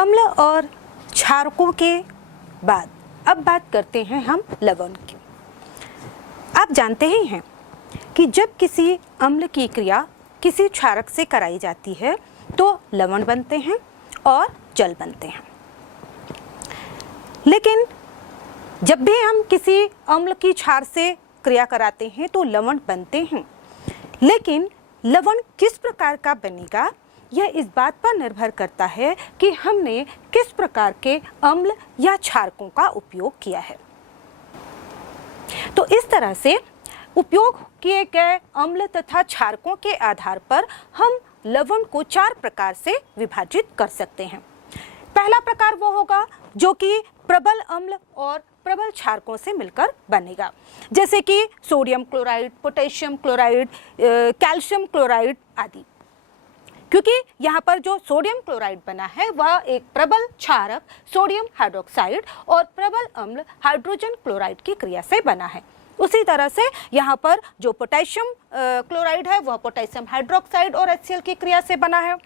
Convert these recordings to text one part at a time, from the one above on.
अम्ल और क्षारकों के बाद अब बात करते हैं हम लवण की। आप जानते ही हैं कि जब किसी अम्ल की क्रिया किसी क्षारक से कराई जाती है तो लवण बनते हैं और जल बनते हैं। लेकिन जब भी हम किसी अम्ल की क्षार से क्रिया कराते हैं तो लवण बनते हैं, लेकिन लवण किस प्रकार का बनेगा यह इस बात पर निर्भर करता है कि हमने किस प्रकार के अम्ल या क्षारकों का उपयोग किया है। तो इस तरह से उपयोग किए गए अम्ल तथा क्षारकों के आधार पर हम लवण को 4 प्रकार से विभाजित कर सकते हैं। पहला प्रकार वो होगा जो कि प्रबल अम्ल और प्रबल क्षारकों से मिलकर बनेगा, जैसे कि sodium chloride, potassium chloride, calcium chloride आदि। क्योंकि यहाँ पर जो सोडियम क्लोराइड बना है वह एक प्रबल क्षारक सोडियम हाइड्रोक्साइड और प्रबल अम्ल हाइड्रोजन क्लोराइड की क्रिया से बना है। उसी तरह से यहाँ पर जो पोटेशियम क्लोराइड है वह पोटेशियम हाइड्रोक्साइड और HCl की क्रिया से बना है।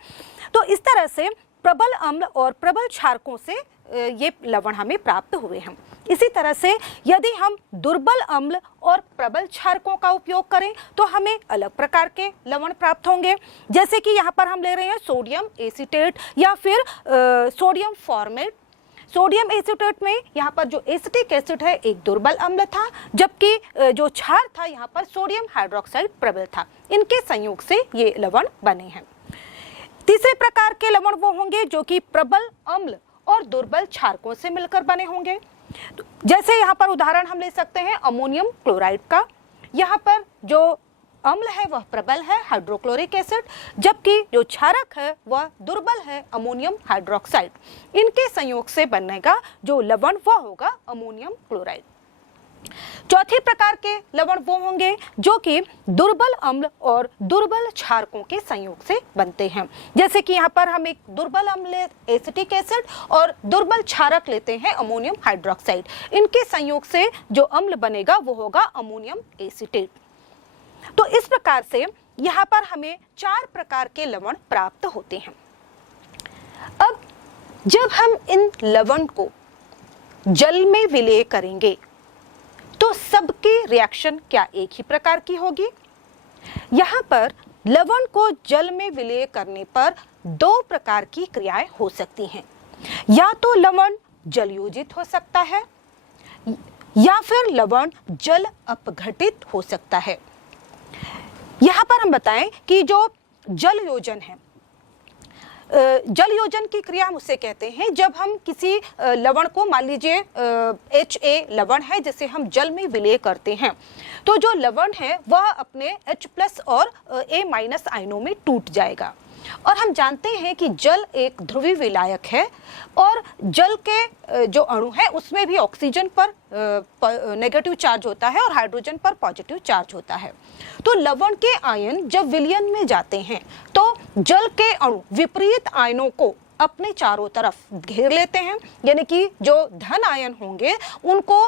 तो इस तरह से प्रबल अम्ल और प्रबल क्षारकों से ये लवण हमें प्राप्त हुए हैं। इसी तरह से यदि हम दुर्बल अम्ल और प्रबल क्षारकों का उपयोग करें तो हमें अलग प्रकार के लवण प्राप्त होंगे, जैसे कि यहाँ पर हम ले रहे हैं सोडियम एसीटेट या फिर सोडियम फॉर्मेट। सोडियम एसीटेट में यहाँ पर जो एसिटिक एसिड है एक दुर्बल अम्ल था, जबकि जो क्षार था यहाँ पर सोडियम हाइड्रोक्साइड प्रबल था। इनके संयोग से ये लवण बने हैं। तीसरे प्रकार के लवण वो होंगे जो कि प्रबल अम्ल और दुर्बल क्षारकों से मिलकर बने होंगे। जैसे यहाँ पर उदाहरण हम ले सकते हैं अमोनियम क्लोराइड का। यहाँ पर जो अम्ल है वह प्रबल है हाइड्रोक्लोरिक एसिड, जबकि जो क्षारक है वह दुर्बल है अमोनियम हाइड्रोक्साइड। इनके संयोग से बनेगा जो लवण वह होगा अमोनियम क्लोराइड। चौथे प्रकार के लवण वो होंगे जो कि दुर्बल अम्ल और दुर्बल क्षारकों के संयोग से बनते हैं, जैसे कि यहाँ पर हम एक दुर्बल अम्ल एसिटिक एसिड और दुर्बल क्षारक लेते हैं अमोनियम हाइड्रोक्साइड। इनके संयोग से जो अम्ल बनेगा वो होगा अमोनियम एसीटेट। तो इस प्रकार से यहाँ पर हमें 4 प्रकार के लवण प्राप्त होते हैं। अब जब हम इन लवण को जल में विलय करेंगे तो सबकी रिएक्शन क्या एक ही प्रकार की होगी? यहाँ पर लवण को जल में विलय करने पर 2 प्रकार की क्रियाएं हो सकती हैं। या तो लवण जलयोजित हो सकता है या फिर लवण जल अपघटित हो सकता है। यहाँ पर हम बताएं कि जो जल योजन है, जल योजन की क्रिया हम उसे कहते हैं जब हम किसी लवण को, मान लीजिए Ha लवण है जिसे हम जल में विलय करते हैं, तो जो लवण है वह अपने H+ और A- आयनों में टूट जाएगा। और हम जानते हैं कि जल एक ध्रुवीय विलायक है और जल के जो अणु है उसमें भी ऑक्सीजन पर नेगेटिव चार्ज होता है और हाइड्रोजन पर पॉजिटिव चार्ज होता है। तो लवण के आयन जब विलयन में जाते हैं तो जल के अणु विपरीत आयनों को अपने चारों तरफ घेर लेते हैं, यानी कि जो धन आयन होंगे उनको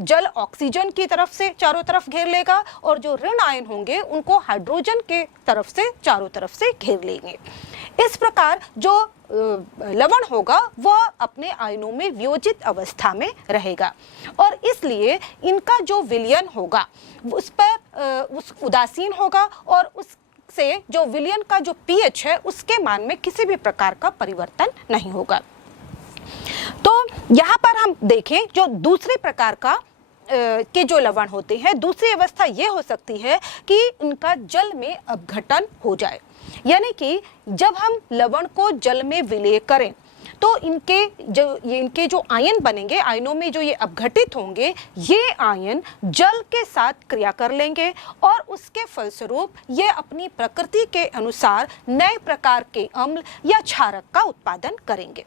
जल ऑक्सीजन की तरफ से चारों तरफ घेर लेगा और जो ऋण आयन होंगे उनको हाइड्रोजन के तरफ से चारों तरफ से घेर लेंगे। इस प्रकार जो लवण होगा वह अपने आयनों में वियोजित अवस्था में रहेगा और इसलिए इनका जो विलयन होगा उस पर उस उदासीन होगा और उस से जो विलयन का जो pH है उसके मान में किसी भी प्रकार का परिवर्तन नहीं होगा। तो यहाँ पर हम देखें जो दूसरे प्रकार का के जो लवण होते हैं, दूसरी अवस्था ये हो सकती है कि उनका जल में अपघटन हो जाए, यानी कि जब हम लवण को जल में विलय करें तो इनके जो आयन बनेंगे, आयनों में जो ये अपघटित होंगे, ये आयन जल के साथ क्रिया कर लेंगे और उसके फलस्वरूप ये अपनी प्रकृति के अनुसार नए प्रकार के अम्ल या क्षारक का उत्पादन करेंगे।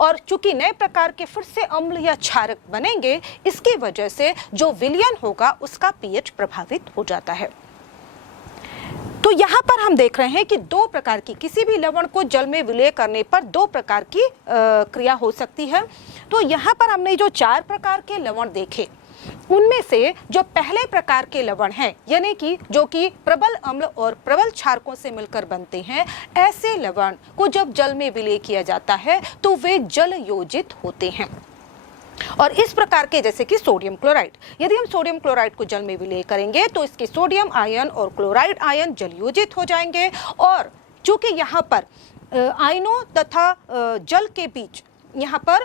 और चूंकि नए प्रकार के फिर से अम्ल या क्षारक बनेंगे, इसकी वजह से जो विलयन होगा उसका pH प्रभावित हो जाता है। तो यहाँ पर हम देख रहे हैं कि 2 प्रकार की, किसी भी लवण को जल में विलय करने पर 2 प्रकार की क्रिया हो सकती है। तो यहाँ पर हमने जो 4 प्रकार के लवण देखे, उनमें से जो पहले प्रकार के लवण हैं, यानी कि जो कि प्रबल अम्ल और प्रबल क्षारकों से मिलकर बनते हैं, ऐसे लवण को जब जल में विलय किया जाता है तो वे जल योजित होते हैं। और इस प्रकार के, जैसे कि सोडियम क्लोराइड, यदि हम सोडियम क्लोराइड को जल में विलय करेंगे तो इसके सोडियम आयन और क्लोराइड आयन जल योजित हो जाएंगे। और चूंकि यहाँ पर आयनों तथा जल के बीच यहाँ पर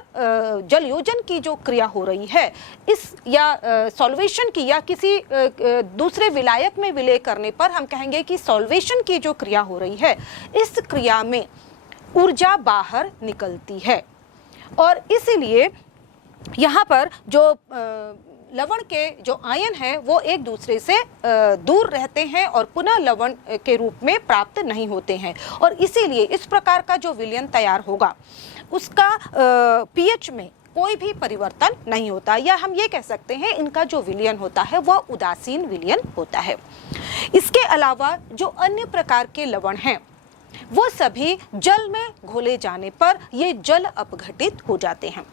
जल योजन की जो क्रिया हो रही है, इस या सॉल्वेशन की या किसी दूसरे विलायक में विलय करने पर हम कहेंगे कि सॉल्वेशन की जो क्रिया हो रही है, इस क्रिया में ऊर्जा बाहर निकलती है। और इसीलिए यहाँ पर जो लवण के जो आयन है वो एक दूसरे से दूर रहते हैं और पुनः लवण के रूप में प्राप्त नहीं होते हैं। और इसीलिए इस प्रकार का जो विलयन तैयार होगा उसका पीएच में कोई भी परिवर्तन नहीं होता, या हम ये कह सकते हैं इनका जो विलयन होता है वह उदासीन विलयन होता है। इसके अलावा जो अन्य प्रकार के लवण हैं वो सभी जल में घोले जाने पर ये जल अपघटित हो जाते हैं।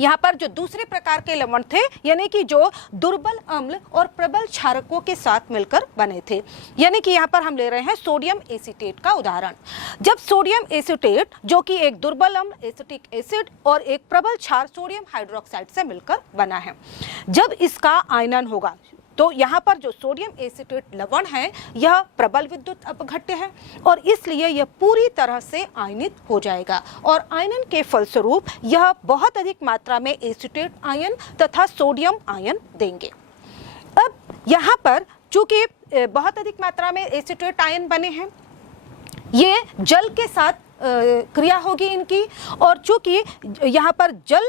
यहाँ पर जो दूसरे प्रकार के लवण थे, यानी कि जो दुर्बल अम्ल और प्रबल क्षारकों के साथ मिलकर बने थे, यानी कि यहाँ पर हम ले रहे हैं सोडियम एसीटेट का उदाहरण। जब सोडियम एसीटेट, जो कि एक दुर्बल अम्ल एसिटिक एसिड और एक प्रबल क्षार सोडियम हाइड्रोक्साइड से मिलकर बना है, जब इसका आयनन होगा तो यहाँ पर जो सोडियम एसीटेट लवण है यह प्रबल विद्युत अपघट्य है और इसलिए यह पूरी तरह से आयनित हो जाएगा और आयनन के फलस्वरूप यह बहुत अधिक मात्रा में एसीटेट आयन तथा सोडियम आयन देंगे। अब यहाँ पर चूंकि बहुत अधिक मात्रा में एसीटेट आयन बने हैं, ये जल के साथ क्रिया होगी इनकी, और चूंकि यहाँ पर जल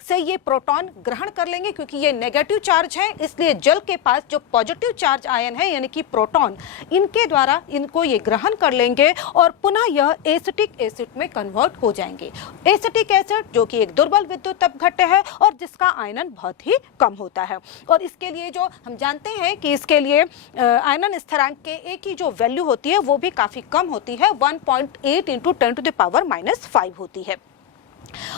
से ये प्रोटॉन ग्रहण कर लेंगे, क्योंकि ये नेगेटिव चार्ज है, इसलिए जल के पास जो पॉजिटिव चार्ज आयन है यानी कि प्रोटॉन, इनके द्वारा इनको ये ग्रहण कर लेंगे और पुनः यह एसिटिक एसिड में कन्वर्ट हो जाएंगे। एसिटिक एसिड जो कि एक दुर्बल विद्युत अपघट्य है और जिसका आयनन बहुत ही कम होता है, और इसके लिए जो हम जानते हैं कि इसके लिए आयनन स्थिरांक के ए की जो वैल्यू होती है वो भी काफ़ी कम होती है, 1.8 × 10⁻⁵ होती है।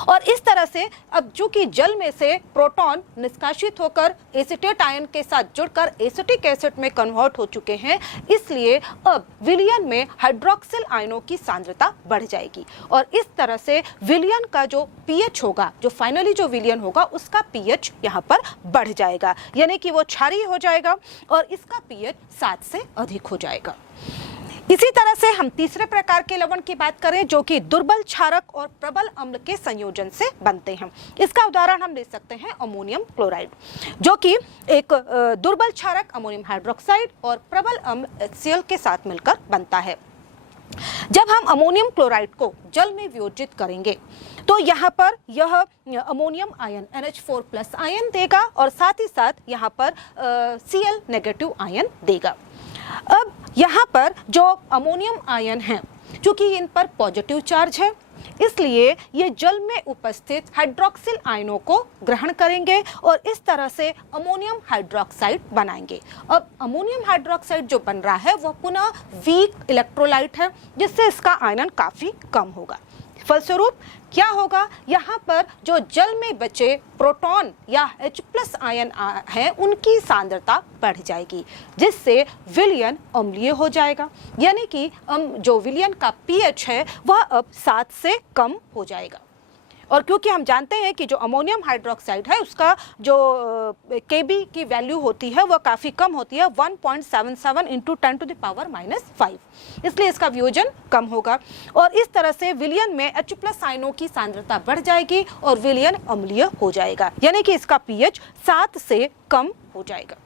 और इस तरह से अब चूंकि जल में से प्रोटॉन निष्कासित होकर एसीटेट आयन के साथ जुड़कर एसिटिक एसिड में कन्वर्ट हो चुके हैं, इसलिए अब विलयन में हाइड्रोक्सिल आयनों की सांद्रता बढ़ जाएगी और इस तरह से विलयन का जो पीएच होगा, जो फाइनली जो विलयन होगा उसका पीएच यहाँ पर बढ़ जाएगा, यानी कि वो क्षारीय हो जाएगा और इसका पीएच 7 से अधिक हो जाएगा। इसी तरह से हम तीसरे प्रकार के लवण की बात करें जो कि दुर्बल क्षारक और प्रबल अम्ल के संयोजन से बनते हैं। इसका उदाहरण हम ले सकते हैं अमोनियम क्लोराइड, जो कि एक दुर्बल क्षारक अमोनियम हाइड्रोक्साइड और प्रबल अम्ल HCl के साथ मिलकर बनता है। जब हम अमोनियम क्लोराइड को जल में वियोजित करेंगे तो यहाँ पर यह अमोनियम आयन NH4+ आयन देगा और साथ ही साथ यहाँ पर Cl नेगेटिव आयन देगा। अब यहाँ पर जो अमोनियम आयन हैं, चूंकि इन पर पॉजिटिव चार्ज है, इसलिए ये जल में उपस्थित हाइड्रोक्सिल आयनों को ग्रहण करेंगे और इस तरह से अमोनियम हाइड्रोक्साइड बनाएंगे। अब अमोनियम हाइड्रोक्साइड जो बन रहा है वह पुनः वीक इलेक्ट्रोलाइट है, जिससे इसका आयनन काफ़ी कम होगा। फलस्वरूप क्या होगा, यहाँ पर जो जल में बचे प्रोटॉन या H+ आयन हैं उनकी सांद्रता बढ़ जाएगी, जिससे विलयन अम्लीय हो जाएगा, यानी कि जो विलयन का pH है वह अब 7 से कम हो जाएगा। और क्योंकि हम जानते हैं कि जो अमोनियम हाइड्रोक्साइड है उसका जो Kb की वैल्यू होती है वह काफ़ी कम होती है, 1.77 × 10⁻⁵, इसलिए इसका वियोजन कम होगा और इस तरह से विलयन में H+ आयनों की सांद्रता बढ़ जाएगी और विलयन अम्लीय हो जाएगा, यानी कि इसका pH 7 से कम हो जाएगा।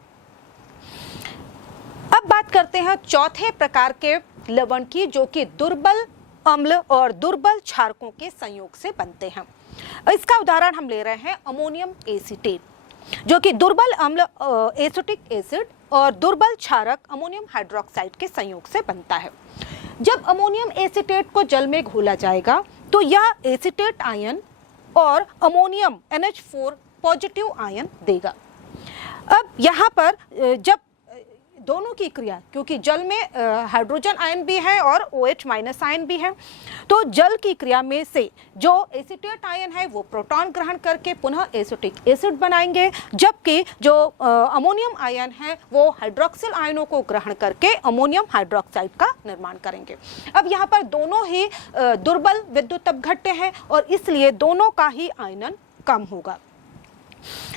अब बात करते हैं चौथे प्रकार के लवण की, जो कि दुर्बल अम्ल और दुर्बल क्षारकों के संयोग से बनते हैं। इसका उदाहरण हम ले रहे हैं अमोनियम एसीटेट, जो कि दुर्बल अम्ल एसिटिक एसिड और दुर्बल क्षारक अमोनियम हाइड्रोक्साइड के संयोग से बनता है। जब अमोनियम एसीटेट को जल में घोला जाएगा तो यह एसीटेट आयन और अमोनियम NH4 पॉजिटिव आयन देगा। अब यहाँ पर जब दोनों की क्रिया, क्योंकि जल में हाइड्रोजन आयन भी है और OH माइनस आयन भी है, तो जल की क्रिया में से जो एसीटेट आयन है वो प्रोटॉन ग्रहण करके पुनः एसिटिक एसिड बनाएंगे, जबकि जो अमोनियम आयन है वो हाइड्रोक्सिल आयनों को ग्रहण करके अमोनियम हाइड्रोक्साइड का निर्माण करेंगे। अब यहाँ पर दोनों ही दुर्बल विद्युत अपघट्य हैं और इसलिए दोनों का ही आयनन कम होगा।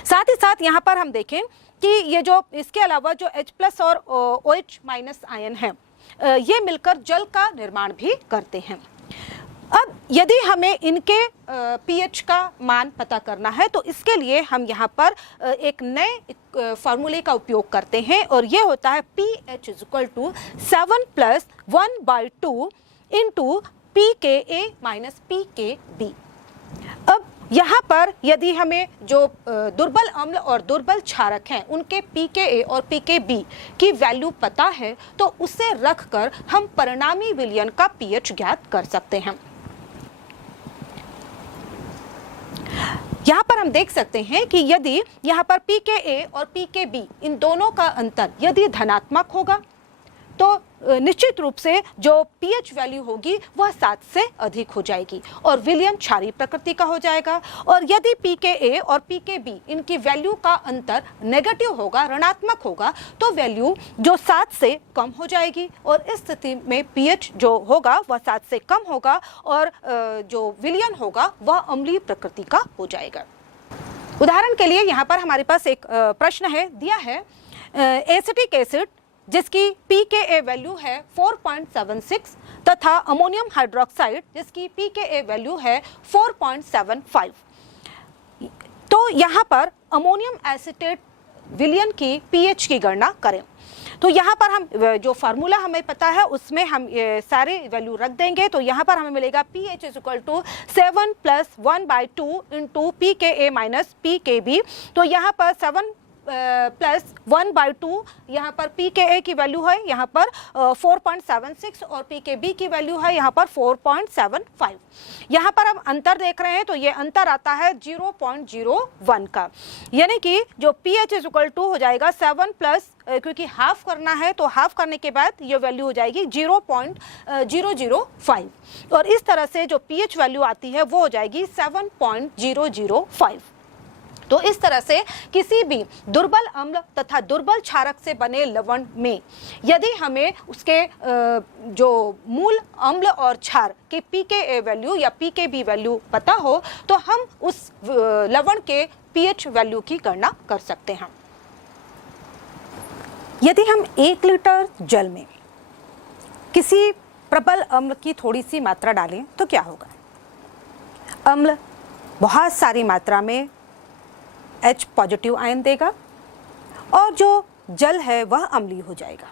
साथ ही साथ यहाँ पर हम देखें कि ये जो इसके अलावा जो H+ और OH- आयन है ये मिलकर जल का निर्माण भी करते हैं। अब यदि हमें इनके pH का मान पता करना है तो इसके लिए हम यहाँ पर एक नए फार्मूले का उपयोग करते हैं और ये होता है pH = 7 + 1/2 × pKa - pKb। अब यहाँ पर यदि हमें जो दुर्बल अम्ल और दुर्बल क्षारक हैं उनके pKa और pKb की वैल्यू पता है तो उसे रखकर हम परिणामी विलयन का pH ज्ञात कर सकते हैं। यहाँ पर हम देख सकते हैं कि यदि यहाँ पर pKa और pKb इन दोनों का अंतर यदि धनात्मक होगा तो निश्चित रूप से जो pH वैल्यू होगी वह 7 से अधिक हो जाएगी और विलयन क्षारीय प्रकृति का हो जाएगा। और यदि pKa और pKb इनकी वैल्यू का अंतर नेगेटिव होगा, ऋणात्मक होगा, तो वैल्यू जो 7 से कम हो जाएगी और इस स्थिति में pH जो होगा वह 7 से कम होगा और जो विलयन होगा वह अम्लीय प्रकृति का हो जाएगा। उदाहरण के लिए यहाँ पर हमारे पास एक प्रश्न है दिया है एसिटिक एसिड जिसकी pKa वैल्यू है 4.76 तथा अमोनियम हाइड्रोक्साइड जिसकी pKa वैल्यू है 4.75। तो यहाँ पर अमोनियम एसिटेट विलयन की pH की गणना करें। तो यहाँ पर हम जो फार्मूला हमें पता है उसमें हम ये सारे वैल्यू रख देंगे। तो यहाँ पर हमें मिलेगा pH = 7 + 1/2 × pKa - pKb। तो यहाँ पर 7 + 1/2 यहाँ पर pKa की वैल्यू है यहाँ पर 4.76 और pKb की वैल्यू है यहाँ पर 4.75। यहाँ पर हम अंतर देख रहे हैं तो ये अंतर आता है 0.01 का, यानी कि जो pH = हो जाएगा 7 प्लस, क्योंकि हाफ करना है तो हाफ करने के बाद ये वैल्यू हो जाएगी 0.005 और इस तरह से जो pH वैल्यू आती है वो हो जाएगी 7.005। तो इस तरह से किसी भी दुर्बल अम्ल तथा दुर्बल क्षारक से बने लवण में यदि हमें उसके जो मूल अम्ल और क्षार के pKa वैल्यू या pKb वैल्यू पता हो तो हम उस लवण के pH वैल्यू की गणना कर सकते हैं। यदि हम 1 लीटर जल में किसी प्रबल अम्ल की थोड़ी सी मात्रा डालें तो क्या होगा? अम्ल बहुत सारी मात्रा में H+ आयन देगा और जो जल है वह अम्लीय हो जाएगा।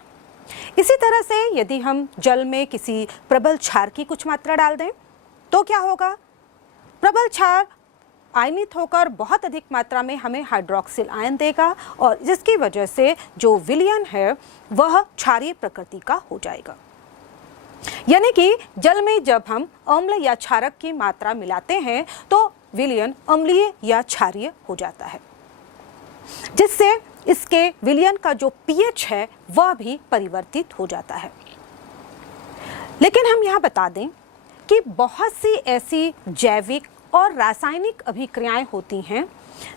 इसी तरह से यदि हम जल में किसी प्रबल क्षार की कुछ मात्रा डाल दें तो क्या होगा? प्रबल क्षार आयनित होकर बहुत अधिक मात्रा में हमें हाइड्रोक्सिल आयन देगा और जिसकी वजह से जो विलयन है वह क्षारीय प्रकृति का हो जाएगा। यानी कि जल में जब हम अम्ल या क्षारक की मात्रा मिलाते हैं तो विलयन अम्लीय या क्षारीय हो जाता है, जिससे इसके विलयन का जो pH है वह भी परिवर्तित हो जाता है। लेकिन हम यहाँ बता दें कि बहुत सी ऐसी जैविक और रासायनिक अभिक्रियाएं होती हैं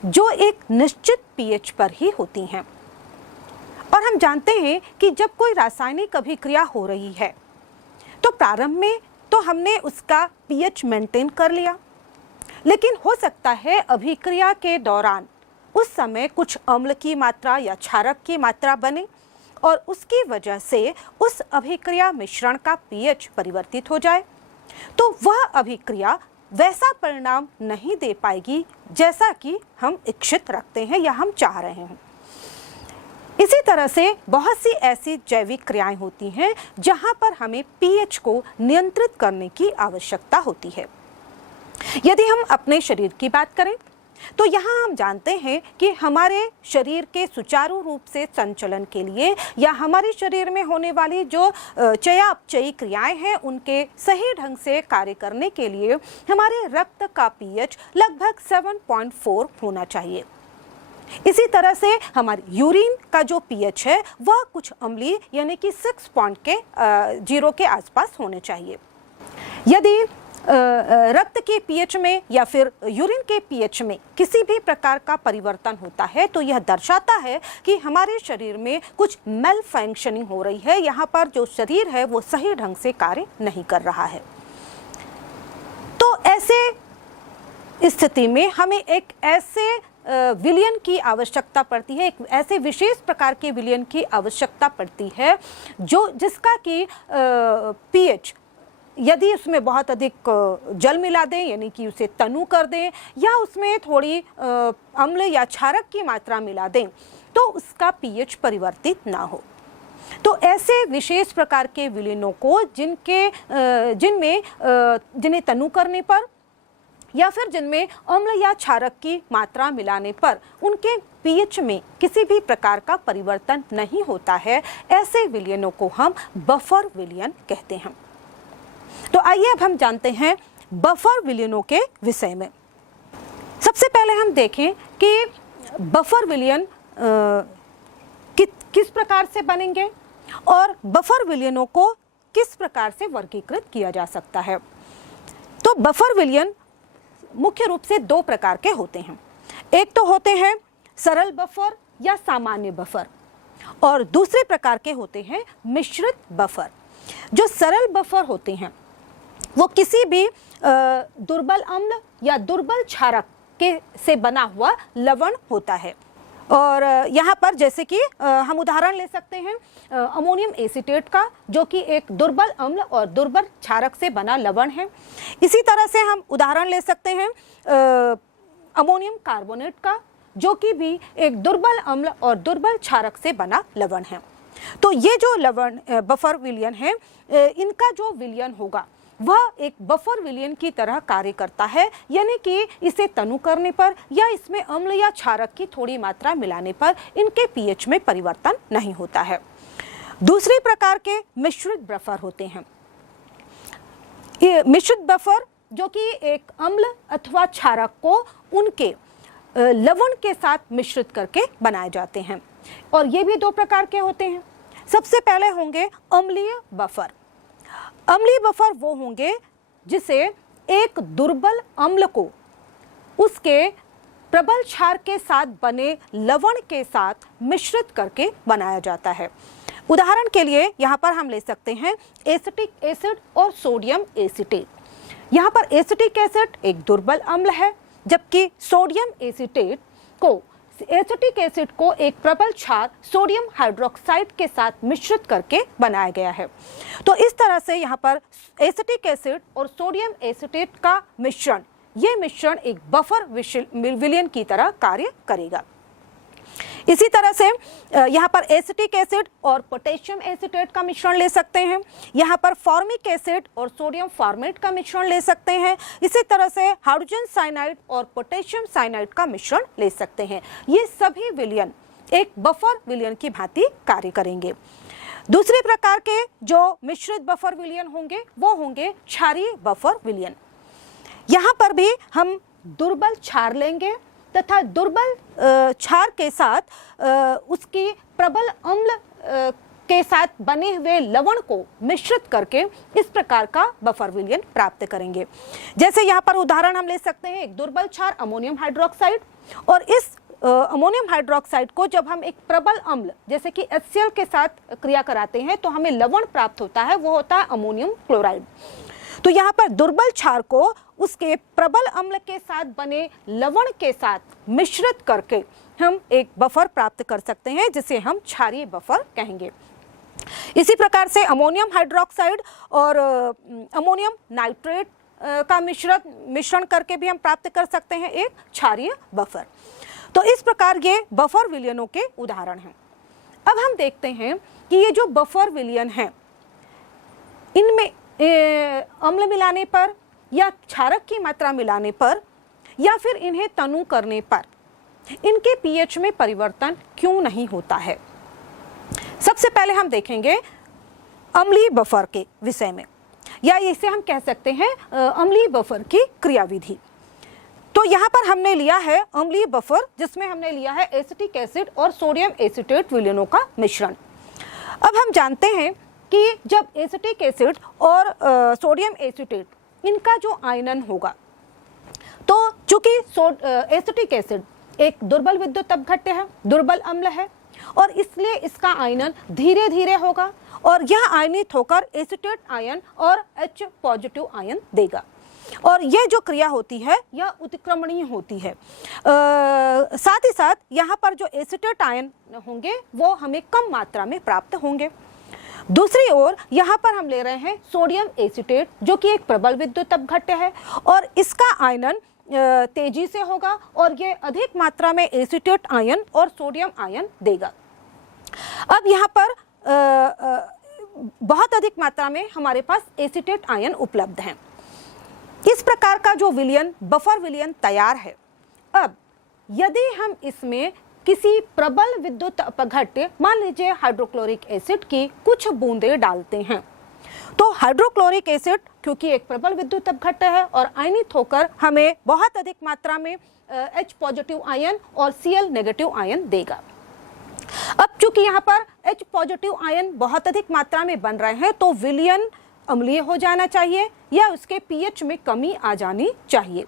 जो एक निश्चित pH पर ही होती हैं और हम जानते हैं कि जब कोई रासायनिक अभिक्रिया हो रही है तो प्रारंभ में तो हमने उसका pH मेंटेन कर लिया, लेकिन हो सकता है अभिक्रिया के दौरान उस समय कुछ अम्ल की मात्रा या क्षारक की मात्रा बने और उसकी वजह से उस अभिक्रिया मिश्रण का pH परिवर्तित हो जाए तो वह अभिक्रिया वैसा परिणाम नहीं दे पाएगी जैसा कि हम इच्छित रखते हैं या हम चाह रहे हैं। इसी तरह से बहुत सी ऐसी जैविक क्रियाएं होती हैं जहां पर हमें pH को नियंत्रित करने की आवश्यकता होती है। यदि हम अपने शरीर की बात करें तो यहाँ हम जानते हैं कि हमारे शरीर के सुचारू रूप से संचलन के लिए या हमारे शरीर में होने वाली जो चयापचयी क्रियाएं हैं उनके सही ढंग से कार्य करने के लिए हमारे रक्त का pH लगभग 7.4 होना चाहिए। इसी तरह से हमारी यूरिन का जो पीएच है वह कुछ अम्लीय यानी कि 6 पॉइंट के 0 के आसपास होने चाहिए। यदि रक्त के पीएच में या फिर यूरिन के पीएच में किसी भी प्रकार का परिवर्तन होता है तो यह दर्शाता है कि हमारे शरीर में कुछ मेल फंक्शनिंग हो रही है, यहाँ पर जो शरीर है वो सही ढंग से कार्य नहीं कर रहा है। तो ऐसे स्थिति में हमें एक ऐसे विलयन की आवश्यकता पड़ती है, एक ऐसे विशेष प्रकार के विलयन की आवश्यकता पड़ती है जो जिसका कि पीएच यदि उसमें बहुत अधिक जल मिला दें यानी कि उसे तनु कर दें या उसमें थोड़ी अम्ल या क्षारक की मात्रा मिला दें तो उसका पीएच परिवर्तित ना हो। तो ऐसे विशेष प्रकार के विलयनों को जिन्हें तनु करने पर या फिर जिनमें अम्ल या क्षारक की मात्रा मिलाने पर उनके पीएच में किसी भी प्रकार का परिवर्तन नहीं होता है, ऐसे विलयनों को हम बफर विलयन कहते हैं। तो आइए अब हम जानते हैं बफर विलयनों के विषय में। सबसे पहले हम देखें कि बफर विलयन किस प्रकार से बनेंगे और बफर विलयनों को किस प्रकार से वर्गीकृत किया जा सकता है। तो बफर विलयन मुख्य रूप से 2 प्रकार के होते हैं। एक तो होते हैं सरल बफर या सामान्य बफर और दूसरे प्रकार के होते हैं मिश्रित बफर। जो सरल बफर होते हैं वो किसी भी दुर्बल अम्ल या दुर्बल क्षारक से बना हुआ लवण होता है। और यहाँ पर जैसे कि हम उदाहरण ले सकते हैं अमोनियम एसीटेट का, जो कि एक दुर्बल अम्ल और दुर्बल क्षारक से बना लवण है। इसी तरह से हम उदाहरण ले सकते हैं अमोनियम कार्बोनेट का, जो कि भी एक दुर्बल अम्ल और दुर्बल क्षारक से बना लवण है। तो ये जो लवण बफर विलयन है, इनका जो विलयन होगा वह एक बफर विलयन की तरह कार्य करता है, यानी कि इसे तनु करने पर या इसमें अम्ल या क्षारक की थोड़ी मात्रा मिलाने पर इनके पीएच में परिवर्तन नहीं होता है। दूसरी प्रकार के मिश्रित बफर होते हैं। ये मिश्रित बफर जो कि एक अम्ल अथवा क्षारक को उनके लवण के साथ मिश्रित करके बनाए जाते हैं और ये भी 2 प्रकार के होते हैं। सबसे पहले होंगे अम्लीय बफर। अम्लीय बफर वो होंगे जिसे एक दुर्बल अम्ल को उसके प्रबल क्षार के साथ बने लवण के साथ मिश्रित करके बनाया जाता है। उदाहरण के लिए यहाँ पर हम ले सकते हैं एसिटिक एसिड और सोडियम एसीटेट। यहाँ पर एसिटिक एसिड एक दुर्बल अम्ल है, जबकि सोडियम एसीटेट को एसिटिक एसिड को एक प्रबल क्षार सोडियम हाइड्रोक्साइड के साथ मिश्रित करके बनाया गया है। तो इस तरह से यहाँ पर एसिटिक एसिड और सोडियम एसीटेट का मिश्रण, ये मिश्रण एक बफर विलयन की तरह कार्य करेगा। इसी तरह से यहाँ पर एसिटिक एसिड और पोटेशियम एसीटेट का मिश्रण ले सकते हैं। यहाँ पर फॉर्मिक एसिड और सोडियम फॉर्मेट का मिश्रण ले सकते हैं। इसी तरह से हाइड्रोजन साइनाइड और पोटेशियम साइनाइड का मिश्रण ले सकते हैं। ये सभी विलयन एक बफर विलयन की भांति कार्य करेंगे। दूसरे प्रकार के जो मिश्रित बफर विलयन होंगे वो होंगे क्षारीय बफर विलयन। यहाँ पर भी हम दुर्बल क्षार लेंगे तथा दुर्बल क्षार के साथ उसकी प्रबल अम्ल के साथ बने हुए लवण को मिश्रित करके इस प्रकार का बफर विलयन प्राप्त करेंगे। जैसे यहाँ पर उदाहरण हम ले सकते हैं एक दुर्बल क्षार अमोनियम हाइड्रोक्साइड, और इस अमोनियम हाइड्रोक्साइड को जब हम एक प्रबल अम्ल जैसे कि HCl के साथ क्रिया कराते हैं तो हमें लवण प्राप्त होता है, वो होता है अमोनियम क्लोराइड। तो यहाँ पर दुर्बल क्षार को उसके प्रबल अम्ल के साथ बने लवण के साथ मिश्रित करके हम एक बफर प्राप्त कर सकते हैं, जिसे हम क्षारीय बफर कहेंगे। इसी प्रकार से अमोनियम हाइड्रोक्साइड और अमोनियम नाइट्रेट का मिश्रण करके भी हम प्राप्त कर सकते हैं एक क्षारीय बफर। तो इस प्रकार ये बफर विलयनों के उदाहरण हैं। अब हम देखते हैं कि ये जो बफर विलयन हैं, इनमें अम्ल मिलाने पर या क्षारक की मात्रा मिलाने पर या फिर इन्हें तनु करने पर इनके पीएच में परिवर्तन क्यों नहीं होता है। सबसे पहले हम देखेंगे अम्लीय बफर के विषय में, या इसे हम कह सकते हैं अम्लीय बफर की क्रियाविधि। तो यहाँ पर हमने लिया है अम्लीय बफर, जिसमें हमने लिया है एसिटिक एसिड और सोडियम एसीटेट विलयनों का मिश्रण। अब हम जानते हैं कि जब एसिटिक एसिड और सोडियम एसीटेट इनका जो आयनन होगा, तो चूंकि एसिटिक एसिड एक दुर्बल विद्युत अपघट्य है, दुर्बल अम्ल है, और इसलिए इसका आयनन धीरे धीरे होगा और यह आयनित होकर एसीटेट आयन और H पॉजिटिव आयन देगा। और यह जो क्रिया होती है यह उत्क्रमणीय होती है। साथ ही साथ यहाँ पर जो एसीटेट आयन होंगे वो हमें कम मात्रा में प्राप्त होंगे। दूसरी ओर यहाँ पर हम ले रहे हैं सोडियम एसीटेट, जो कि एक प्रबल विद्युत अपघट्य है और इसका आयनन तेजी से होगा और ये अधिक मात्रा में एसीटेट आयन और सोडियम आयन देगा। अब यहाँ पर बहुत अधिक मात्रा में हमारे पास एसीटेट आयन उपलब्ध हैं। इस प्रकार का जो विलयन, बफर विलयन तैयार है। अब यदि हम इसमें किसी प्रबल विद्युत अपघट्य, मान लीजिए हाइड्रोक्लोरिक एसिड की कुछ बूंदें डालते हैं, तो हाइड्रोक्लोरिक एसिड क्योंकि एक प्रबल विद्युत अपघट्य है और आयनित होकर हमें बहुत अधिक मात्रा में H पॉजिटिव आयन और Cl नेगेटिव आयन देगा। अब चूंकि यहाँ पर H पॉजिटिव आयन बहुत अधिक मात्रा में बन रहे हैं, तो विलयन अम्लीय हो जाना चाहिए या उसके pH में कमी आ जानी चाहिए।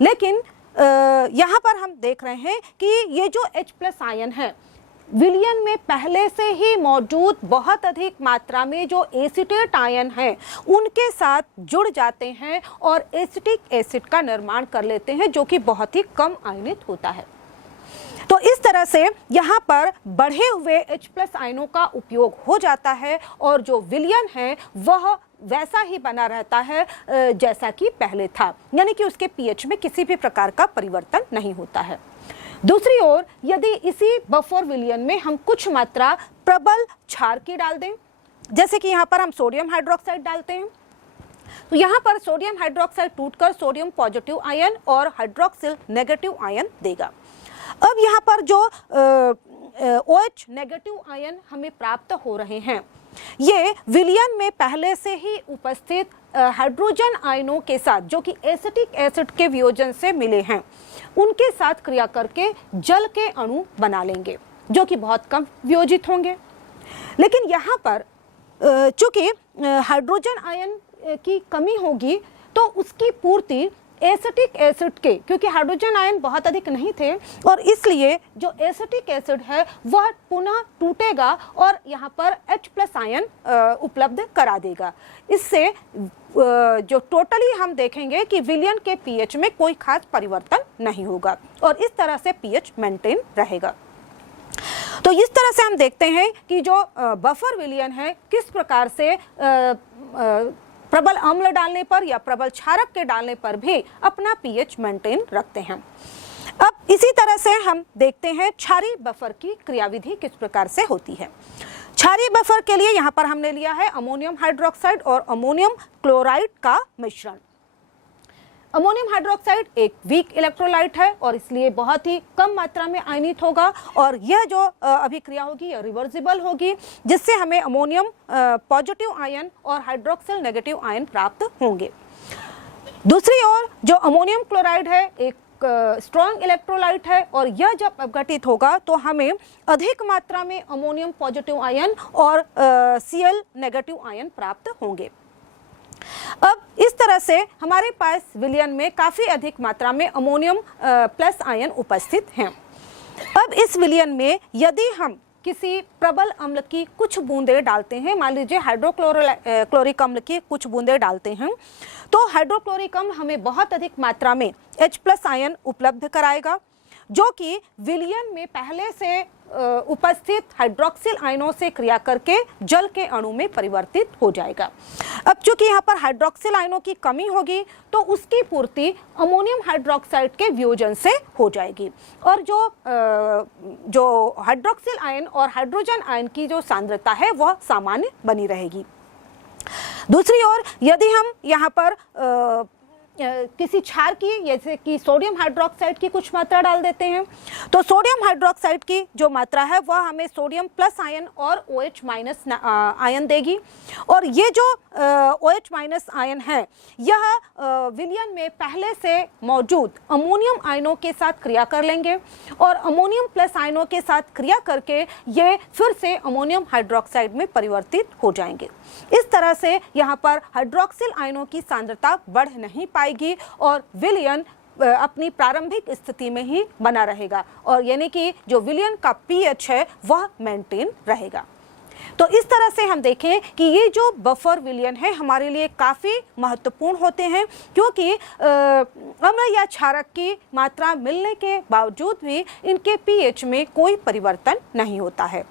लेकिन यहाँ पर हम देख रहे हैं कि ये जो H+ आयन है, विलयन में पहले से ही मौजूद बहुत अधिक मात्रा में जो एसीटेट आयन हैं उनके साथ जुड़ जाते हैं और एसिटिक एसिड का निर्माण कर लेते हैं, जो कि बहुत ही कम आयनित होता है। तो इस तरह से यहाँ पर बढ़े हुए H+ आयनों का उपयोग हो जाता है और जो विलयन है वह वैसा ही बना रहता है जैसा कि पहले था, यानी कि उसके pH में किसी भी प्रकार का परिवर्तन नहीं होता है। दूसरी ओर यदि इसी बफर विलयन में हम कुछ मात्रा प्रबल क्षार की डाल दें, जैसे कि यहाँ पर हम सोडियम हाइड्रोक्साइड डालते हैं, तो यहाँ पर सोडियम हाइड्रोक्साइड टूटकर सोडियम पॉजिटिव आयन और हाइड्रोक्सिल नेगेटिव आयन देगा। अब यहाँ पर जो OH नेगेटिव आयन हमें प्राप्त हो रहे हैं, ये विलयन में पहले से ही उपस्थित हाइड्रोजन आयनों के साथ, जो कि एसिटिक एसिड के वियोजन से मिले हैं, उनके साथ क्रिया करके जल के अणु बना लेंगे, जो कि बहुत कम वियोजित होंगे। लेकिन यहाँ पर चूंकि हाइड्रोजन आयन की कमी होगी, तो उसकी पूर्ति एसिटिक एसिड के, क्योंकि हाइड्रोजन आयन बहुत अधिक नहीं थे और इसलिए जो एसिटिक एसिड है वह पुनः टूटेगा और यहाँ पर H+ आयन उपलब्ध करा देगा। इससे जो टोटली हम देखेंगे कि विलयन के pH में कोई खास परिवर्तन नहीं होगा और इस तरह से pH मेंटेन रहेगा। तो इस तरह से हम देखते हैं कि जो बफर विलयन है किस प्रकार से प्रबल अम्ल डालने पर या प्रबल क्षारक के डालने पर भी अपना pH मेंटेन रखते हैं। अब इसी तरह से हम देखते हैं क्षारीय बफर की क्रियाविधि किस प्रकार से होती है। क्षारीय बफर के लिए यहाँ पर हमने लिया है अमोनियम हाइड्रोक्साइड और अमोनियम क्लोराइड का मिश्रण। अमोनियम हाइड्रोक्साइड एक वीक इलेक्ट्रोलाइट है और इसलिए बहुत ही कम मात्रा में आयनित होगा और यह जो अभिक्रिया होगी यह रिवर्सिबल होगी, जिससे हमें अमोनियम पॉजिटिव आयन और हाइड्रोक्सिल नेगेटिव आयन प्राप्त होंगे। दूसरी ओर जो अमोनियम क्लोराइड है एक स्ट्रॉन्ग इलेक्ट्रोलाइट है और यह जब अपघटित होगा तो हमें अधिक मात्रा में अमोनियम पॉजिटिव आयन और Cl नेगेटिव आयन प्राप्त होंगे। अब इस तरह से हमारे पास विलयन में काफी अधिक मात्रा में अमोनियम प्लस आयन उपस्थित हैं। अब इस विलयन में यदि हम किसी प्रबल अम्ल की कुछ बूंदें डालते हैं, मान लीजिए हाइड्रोक्लोरिक अम्ल की कुछ बूंदें डालते हैं, तो हाइड्रोक्लोरिक अम्ल हमें बहुत अधिक मात्रा में H+ आयन उपलब्ध कराएगा, जो कि विलयन में पहले से उपस्थित हाइड्रोक्सिल आयनों से क्रिया करके जल के अणु में परिवर्तित हो जाएगा। अब चूंकि यहाँ पर हाइड्रोक्सिल आयनों की कमी होगी तो उसकी पूर्ति अमोनियम हाइड्रोक्साइड के वियोजन से हो जाएगी और जो हाइड्रोक्सिल आयन और हाइड्रोजन आयन की जो सांद्रता है वह सामान्य बनी रहेगी। दूसरी ओर यदि हम यहाँ पर किसी क्षार की, जैसे कि सोडियम हाइड्रोक्साइड की कुछ मात्रा डाल देते हैं, तो सोडियम हाइड्रोक्साइड की जो मात्रा है वह हमें सोडियम प्लस आयन और OH माइनस आयन देगी। और ये जो OH माइनस आयन है यह विलयन में पहले से मौजूद अमोनियम आयनों के साथ क्रिया कर लेंगे और अमोनियम प्लस आयनों के साथ क्रिया करके ये फिर से अमोनियम हाइड्रोक्साइड में परिवर्तित हो जाएंगे। इस तरह से यहाँ पर हाइड्रोक्सिल आयनों की सांद्रता बढ़ नहीं पाएगी और विलयन अपनी प्रारंभिक स्थिति में ही बना रहेगा, और यानी कि जो विलयन का pH है वह मेंटेन रहेगा। तो इस तरह से हम देखें कि ये जो बफर विलयन है हमारे लिए काफ़ी महत्वपूर्ण होते हैं, क्योंकि अम्ल या क्षारक की मात्रा मिलने के बावजूद भी इनके pH में कोई परिवर्तन नहीं होता है।